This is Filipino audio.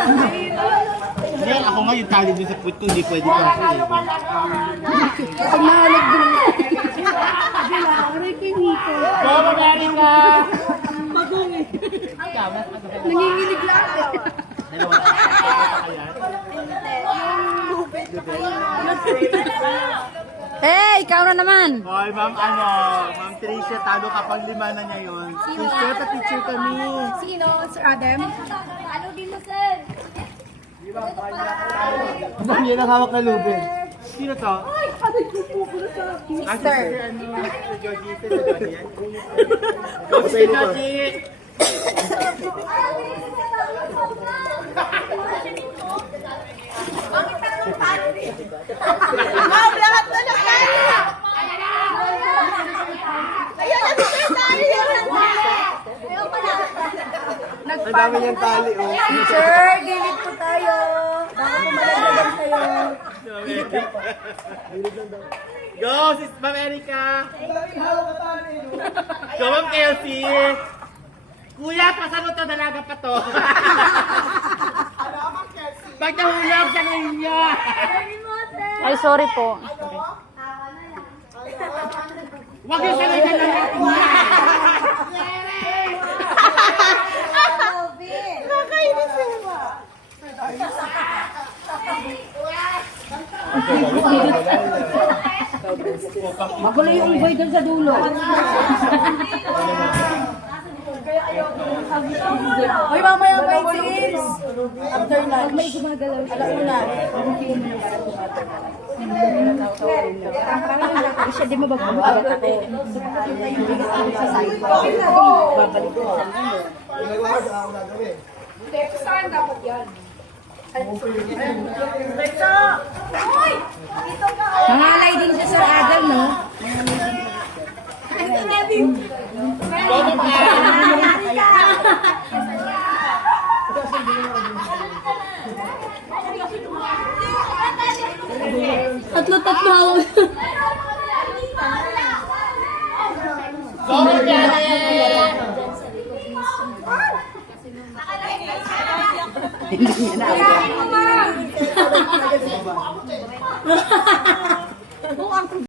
Hindi, ako nga yung tali dun sa puwit ko, hindi pwede pa ako eh. Pag nahalag din. Aray kay Nico. Go, America! Bagong eh. Nanginginig lang. Hey, ikaw na naman. Hoy, ma'am, ma'am Tricia, talo ka pang lima na niya yun. Sister, pa-picture kami. Sino? Sir Adam? Ano din mo, sir? Ang yan ang hawak na lubin. Sino to? Ay, aray ko po ko na sa Sister. Si Georgie. Si Georgie yan. Go, si Georgie! Ma'am, lahat na lang tayo! Ayan na, sir, tayo! Ayaw pala. Ang dami niyang tali, oh. Sir, gilid po tayo. Baka pumalaglagan kayo. Go, sis Ma'am Erika! Go, Ma'am Kelsey! Kuya, pasano to? Dalaga pa to. Pag nahulog sa ngayon niya. Ay, sorry po. Huwag yung sanay na lang. Nakainis yun. Magulo yung boy doon sa dulo. Hoy, mamaya may sis. After lunch. May gumagalaw. Alauna. Siya di mo ba bumagat ako? Sa side ko. Babalik ko sa dulo. Saan dapat yan? Nangalay din siya sa Adam, no? Tatlo-tatlo ako. Hindi niya na ako.